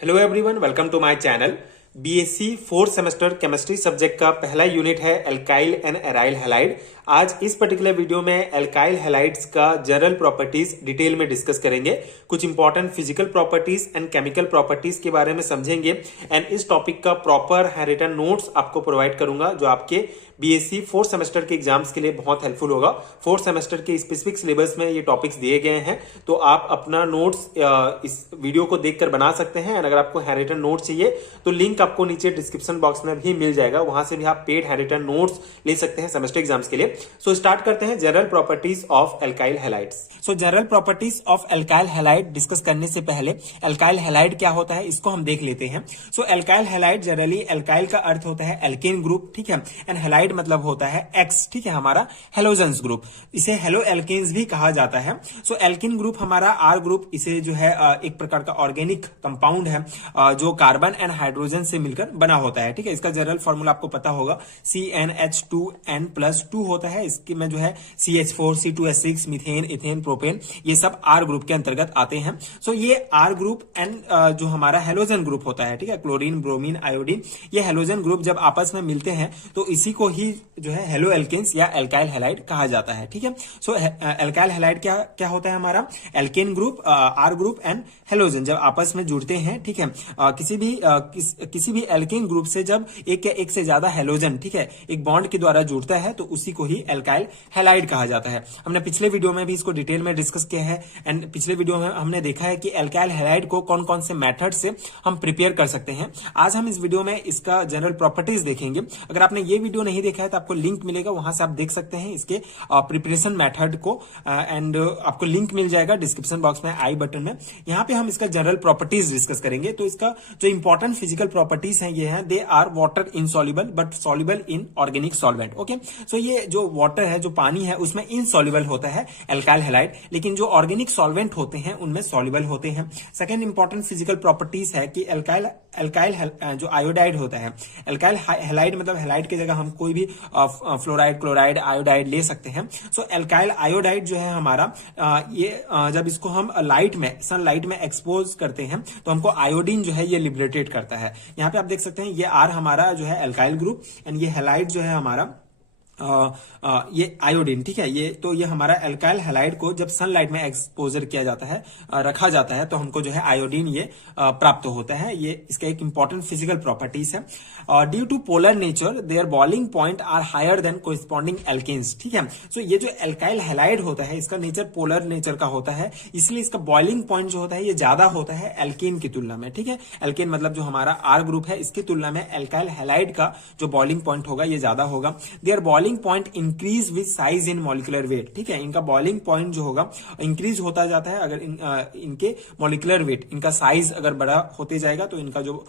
Hello everyone, welcome to my channel. BSc fourth semester chemistry subject का पहला unit है alkyl and aryl halide. आज इस particular video में एल्काइल हैलाइड्स का जनरल प्रॉपर्टीज डिटेल में डिस्कस करेंगे। कुछ important physical properties and chemical properties के बारे में समझेंगे एंड इस टॉपिक का प्रॉपर हैंड नोट्स आपको प्रोवाइड करूंगा जो आपके बीएससी फोर्थ सेमेस्टर के एग्जाम्स के लिए बहुत हेल्पफुल होगा। फोर्थ सेमेस्टर के स्पेसिफिक सिलेबस में ये टॉपिक्स दिए गए हैं, तो आप अपना नोट्स इस वीडियो को देखकर बना सकते हैं। अगर आपको हैंड रिटन नोट्स चाहिए तो लिंक आपको नीचे डिस्क्रिप्शन बॉक्स में भी मिल जाएगा, वहां से भी आप पेड हैंड रिटन नोट्स ले सकते हैं सेमेस्टर एग्जाम्स के लिए। सो स्टार्ट करते हैं general properties of alkyl halides. So general properties of alkyl halide discuss करने से पहले एल्काइल हैलाइड क्या होता है इसको हम देख लेते हैं। सो एल्काइल हैलाइड जनरली एल्काइल का अर्थ होता है एल्केन ग्रुप, ठीक है, एंड हैलाइड मतलब होता है एक्स, ठीक है, हमारा हेलोजेंस ग्रुप। इसे हेलो एल्केन्स भी कहा जाता है। सो एल्किन ग्रुप हमारा आर ग्रुप, इसे जो है एक प्रकार का ऑर्गेनिक कंपाउंड है जो कार्बन एंड हाइड्रोजन से मिलकर बना होता है, ठीक है। इसका जनरल फॉर्मूला आपको पता होगा, CnH2n+2 होता है। इसके में जो है CH4, C2H6, methane, ethane, propane, ये सब आर ग्रुप के अंतर्गत आते हैं। सो ये आर ग्रुप एंड जो हमारा हेलोजन ग्रुप होता है, ठीक है, क्लोरीन, ब्रोमीन, आयोडीन, ये हेलोजन ग्रुप जब आपस में मिलते हैं तो इसी को ही जो है हेलो एल्केन्स या एल्काइल हैलाइड कहा जाता है, ठीक है। सो एल्काइल हैलाइड क्या क्या होता है हमारा alkane group, R group and halogen जब आपस में जुड़ते हैं, ठीक है। किसी भी एल्केन ग्रुप से जब एक या एक से ज्यादा हेलोजन, ठीक है, एक बॉन्ड के द्वारा जुड़ता है तो उसी को ही एल्काइल हैलाइड कहा जाता है। हमने पिछले वीडियो में भी इसको डिटेल में डिस्कस किया है एंड पिछले वीडियो में हमने देखा है कि एल्काइल हैलाइड को कौन कौन से मेथड से हम प्रिपेयर कर सकते हैं। आज हम इस वीडियो में इसका जनरल प्रॉपर्टीज देखेंगे। अगर आपने ये वीडियो नहीं देखा है तो आपको लिंक मिलेगा, वहां से आप देख सकते हैं इसके प्रिपरेशन मेथड को एंड आपको लिंक मिल जाएगा डिस्क्रिप्शन बॉक्स में, आई बटन में। यहाँ पे हम इसका जनरल प्रॉपर्टीज डिस्कस करेंगे। तो इसका जो इंपॉर्टेंट फिजिकल प्रॉपर्टीज हैं ये हैं, they are water insoluble but soluble in organic solvent. Okay, so ये जो वाटर है, जो पानी है, उसमें इनसॉल्युबल होता है एल्काइल हैलाइड, लेकिन जो ऑर्गेनिक सॉल्वेंट होते हैं उनमें सॉल्युबल होते हैं। सेकेंड इंपॉर्टेंट फिजिकल प्रॉपर्टीज है कि एल्काइल जो आयोडाइड होता है, एल्काइल हैलाइड मतलब हैलाइड की जगह हम कोई भी फ्लोराइड, क्लोराइड, आयोडाइड ले सकते हैं। सो एल्काइल आयोडाइड जो है हमारा ये जब इसको हम लाइट में, सनलाइट में एक्सपोज करते हैं तो हमको आयोडीन जो है ये लिबरेटेट करता है। यहाँ पे आप देख सकते हैं ये आर हमारा जो है एल्काइल ग्रुप एंड ये हैलाइड जो है हमारा ये आयोडीन, ठीक है। ये हमारा एल्काइल हैलाइड को जब सनलाइट में एक्सपोजर किया जाता है, रखा जाता है, तो हमको जो है आयोडीन ये प्राप्त होता है। ये इसका एक इंपॉर्टेंट फिजिकल प्रॉपर्टीज है। Due to polar nature their boiling point are higher than corresponding alkanes, ठीक है। सो ये जो एल्काइल हैलाइड होता है इसका नेचर पोलर नेचर का होता है, इसलिए इसका बॉइलिंग पॉइंट जो होता है ये ज्यादा होता है एल्केन की तुलना में, ठीक है। एल्केन मतलब जो हमारा आर ग्रुप है, इसकी तुलना में एल्काइल हैलाइड का जो बॉइलिंग पॉइंट होगा ये ज्यादा होगा। There boiling point increase with size in molecular weight, ठीक है। इनका बॉइलिंग पॉइंट जो होगा इंक्रीज होता जाता है अगर इनके मॉलिक्यूलर वेट, इनका साइज अगर बड़ा होते जाएगा तो इनका जो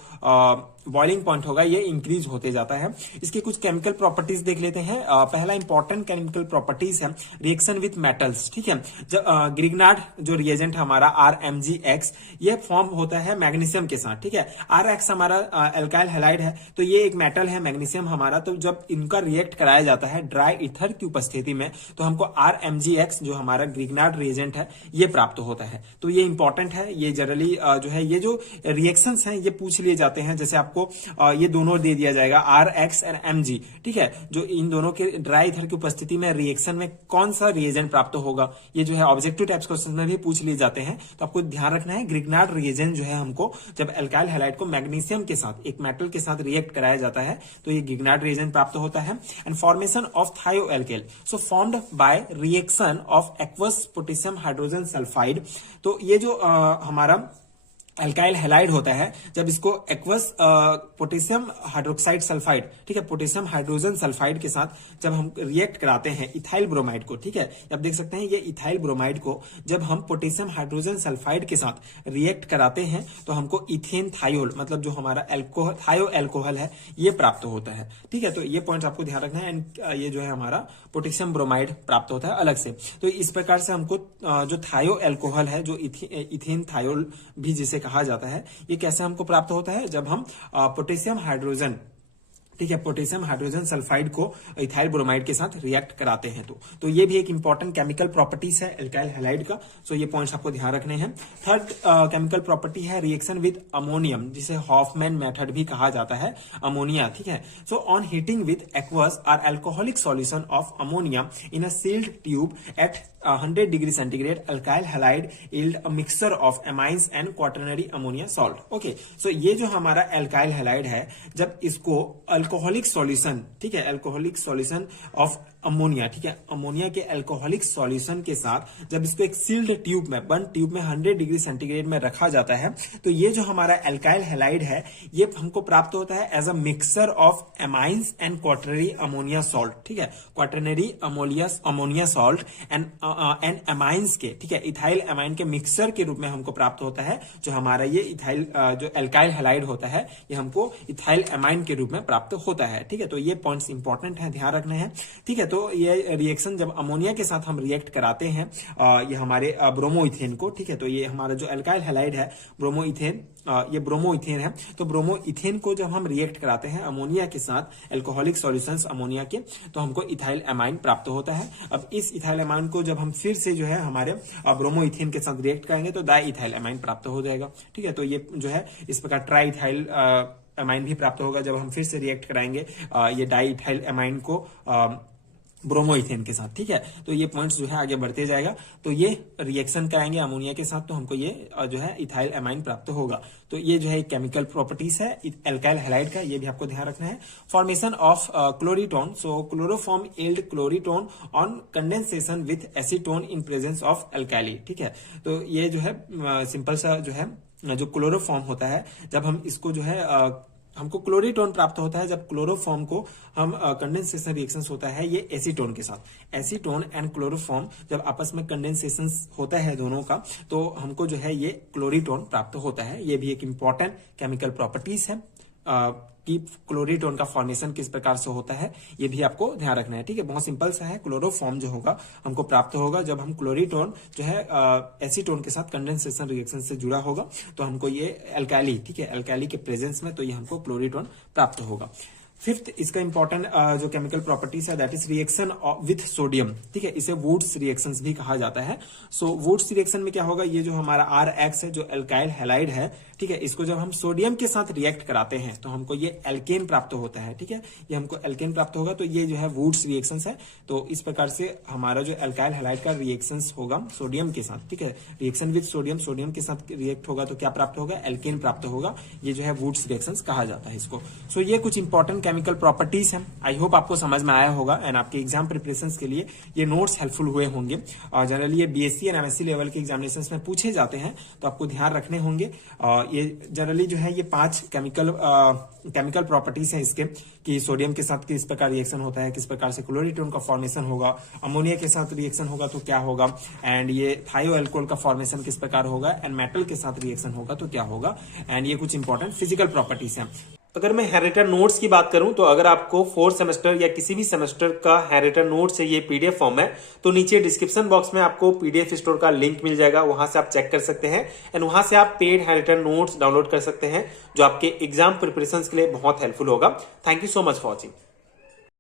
बॉइलिंग पॉइंट होगा ये इंक्रीज होते जाता है। इसके कुछ केमिकल प्रॉपर्टीज देख लेते हैं। पहला इंपॉर्टेंट केमिकल प्रॉपर्टीज है रिएक्शन विथ मेटल्स, ठीक है। ग्रिग्नार्ड जो रिएजेंट हमारा RMgX ये फॉर्म होता है मैग्नीशियम के साथ, ठीक है। RX हमारा एल्काइल हैलाइड है तो ये एक मेटल है मैग्नीशियम हमारा, तो जब इनका रिएक्ट कराया जाता है ड्राई ईथर की उपस्थिति में तो हमको RMgX जो हमारा ग्रिग्नार्ड रिएजेंट है ये प्राप्त होता है। तो ये इंपॉर्टेंट है। ये जनरली जो है ये जो रिएक्शंस हैं ये पूछ लिए जाते हैं। जैसे आपको ये दोनों दे दिया जाएगा RX और Mg, ठीक है, जो इन दोनों के ड्राई ईथर की उपस्थिति में रिएक्शन में कौन सा रिएजेंट प्राप्त होगा, ये जो है ऑब्जेक्टिव टाइप्स क्वेश्चन में भी पूछ लिए जाते हैं। तो आपको ध्यान रखना है ग्रिग्नार्ड रिएजेंट जो है हमको जब एल्काइल हैलाइड को मैग्नीशियम के साथ, एक मेटल के साथ रिएक्ट कराया जाता है तो ये ग्रिग्नार्ड रिएजेंट प्राप्त होता है। And formation of thioalcohol, so formed by reaction of aqueous potassium hydrogen sulphide. तो ये जो हमारा एल्काइल हैलाइड होता है जब इसको एक्वस पोटेशियम हाइड्रोक्साइड सल्फाइड, ठीक है, पोटेशियम हाइड्रोजन सल्फाइड के साथ जब हम रिएक्ट कराते हैं इथाइल ब्रोमाइड को, ठीक है, आप देख सकते हैं ये इथाइल ब्रोमाइड को जब हम पोटेशियम हाइड्रोजन सल्फाइड के साथ रिएक्ट कराते हैं तो हमको इथेन थायोल मतलब जो हमारा थायो एल्कोहल है ये प्राप्त होता है, ठीक है। तो ये पॉइंट आपको ध्यान रखना है। एंड ये जो है हमारा पोटेशियम ब्रोमाइड प्राप्त होता है अलग से। तो इस प्रकार से हमको जो थायो एल्कोहल है, जो इथेन थायोल भी जिसे कहा जाता है, ये कैसे हमको प्राप्त होता है जब हम पोटेशियम हाइड्रोजन ठीक है, पोटेशियम हाइड्रोजन सल्फाइड को इथाइल ब्रोमाइड के साथ रिएक्ट कराते हैं। तो ये भी एक इंपॉर्टेंट केमिकल प्रॉपर्टीज है एल्काइल हैलाइड का। सो ये पॉइंट्स आपको ध्यान रखने हैं। थर्ड केमिकल प्रॉपर्टी है रिएक्शन विद अमोनियम, जिसे हॉफमैन मेथड भी कहा जाता है, अमोनिया। ठीक है, so on heating with aqueous और alcoholic solution of ammonia in a sealed tube at 100 degree centigrade, alkyl halide yield a mixture of amines and quaternary ammonia salt. Okay, so ये जो हमारा एल्काइल हैलाइड है, जब इसको alcoholic solution, ठीक है, alcoholic solution of ammonia, ठीक है, अमोनिया के अल्कोहलिक सॉल्यूशन के साथ जब इसको एक सील्ड ट्यूब में, बंद ट्यूब में 100 डिग्री सेंटीग्रेड में रखा जाता है, तो ये जो हमारा एल्काइल हैलाइड है, ये हमको प्राप्त होता है as a mixture of amines and quaternary ammonia salt. ठीक है, quaternary ammonia salt and amines के, ठीक है, इथाइल एमाइन के मिक्सचर के रूप में हमको प्राप्त होता है। जो हमारा ये इथाइल जो एल्काइल हैलाइड होता है, ये हमको इथाइल एमाइन के रूप में प्राप्त होता है। ठीक है, तो ये पॉइंट्स इंपॉर्टेंट है, ध्यान रखना है। ठीक है, तो ये रिएक्शन जब अमोनिया के साथ हम रिएक्ट कराते हैं ये हमारे ब्रोमोइथेन को, ठीक है, तो ये हमारा जो एल्काइल हैलाइड है ब्रोमोइथेन, ये ब्रोमोइथेन है, तो ब्रोमोइथेन को जब हम रिएक्ट कराते हैं अमोनिया के साथ, एल्कोहलिक सॉल्यूशंस अमोनिया के, तो हमको इथाइल एमाइन प्राप्त होता है। अब इस इथाइल एमाइन को जब हम फिर से जो है हमारे ब्रोमोइथेन के साथ रिएक्ट करेंगे तो डाई इथाइल एमाइन प्राप्त हो जाएगा। ठीक है, तो ये जो है इस प्रकार ट्राई इथाइल एमाइन भी प्राप्त होगा जब हम फिर से रिएक्ट कराएंगे ये डाई इथाइल एमाइन को ब्रोमोइथेन के साथ। ठीक है, तो ये पॉइंट्स जो है आगे बढ़ते जाएगा। तो ये रिएक्शन कराएंगे अमोनिया के साथ तो हमको ये जो है इथाइल एमाइन प्राप्त होगा। तो ये जो है केमिकल प्रॉपर्टीज है एल्काइल हैलाइड का, ये भी आपको ध्यान रखना है। Formation of chloretone, so chloroform yield chloretone on condensation with acetone in presence of alkali. ठीक है, तो ये जो है सिंपल सा जो है जो क्लोरोफॉर्म होता है, जब हम इसको जो है हमको क्लोरीटोन प्राप्त होता है जब क्लोरोफॉर्म को हम कंडेंसेशन रिएक्शंस होता है ये एसीटोन के साथ। एसीटोन एंड क्लोरोफॉर्म जब आपस में कंडेंसेशन होता है दोनों का, तो हमको जो है ये क्लोरीटोन प्राप्त होता है। ये भी एक इंपॉर्टेंट केमिकल प्रॉपर्टीज है कि क्लोरीटोन का फॉर्मेशन किस प्रकार से होता है, ये भी आपको ध्यान रखना है। ठीक है, बहुत सिंपल सा है। क्लोरोफॉर्म जो होगा हमको प्राप्त होगा जब हम क्लोरीटोन जो है एसीटोन के साथ कंडेंसेशन रिएक्शन से जुड़ा होगा, तो हमको ये एल्काली, ठीक है, एल्काली के प्रेजेंस में तो ये हमको क्लोरीटोन प्राप्त होगा। फिफ्थ इसका इंपॉर्टेंट जो केमिकल प्रॉपर्टीज है that is reaction with sodium. ठीक है, इसे वुड्स रिएक्शंस भी कहा जाता है। सो वुड्स रिएक्शन में क्या होगा, ये जो हमारा RX है जो एल्काइल हैलाइड है, ठीक है, इसको जब हम सोडियम के साथ रिएक्ट कराते हैं तो हमको ये एल्केन प्राप्त होता है। ठीक है, ये हमको एल्केन प्राप्त होगा, तो ये जो है वुड्स रिएक्शंस है। तो इस प्रकार से हमारा जो एल्काइल हैलाइड का रिएक्शंस होगा सोडियम के साथ, ठीक है, रिएक्शन विथ सोडियम, सोडियम के साथ रिएक्ट होगा तो क्या प्राप्त होगा, एल्केन प्राप्त होगा। ये जो है वुड्स रिएक्शंस कहा जाता है इसको। सो ये कुछ इंपॉर्टेंट केमिकल प्रॉपर्टीज हैं। आई होप आपको समझ में आया होगा एंड आपके एग्जाम प्रिपरेशंस के लिए ये नोट्स हेल्पफुल हुए होंगे। और जनरली ये BSc एंड MSc लेवल के एग्जामिनेशंस में पूछे जाते हैं, तो आपको ध्यान रखने होंगे। ये जनरली जो है ये 5 केमिकल प्रॉपर्टीज हैं इसके, कि सोडियम के साथ किस प्रकार रिएक्शन होता है, किस प्रकार से क्लोरीटोन का फॉर्मेशन होगा, अमोनिया के साथ रिएक्शन होगा तो क्या होगा, एंड ये थायो अल्कोहल का फॉर्मेशन किस प्रकार होगा, एंड मेटल के साथ रिएक्शन होगा तो क्या होगा, एंड ये कुछ इंपॉर्टेंट फिजिकल प्रॉपर्टीज हैं। अगर मैं हैरिटन नोट्स की बात करूं तो अगर आपको 4th सेमेस्टर या किसी भी सेमेस्टर का हैरिटन नोट्स है, ये PDF फॉर्म है, तो नीचे डिस्क्रिप्शन बॉक्स में आपको PDF स्टोर का लिंक मिल जाएगा, वहां से आप चेक कर सकते हैं एंड वहां से आप पेड हैरिटन नोट्स डाउनलोड कर सकते हैं, जो आपके एग्जाम प्रिपरेशन के लिए बहुत हेल्पफुल होगा। Thank you so much for watching.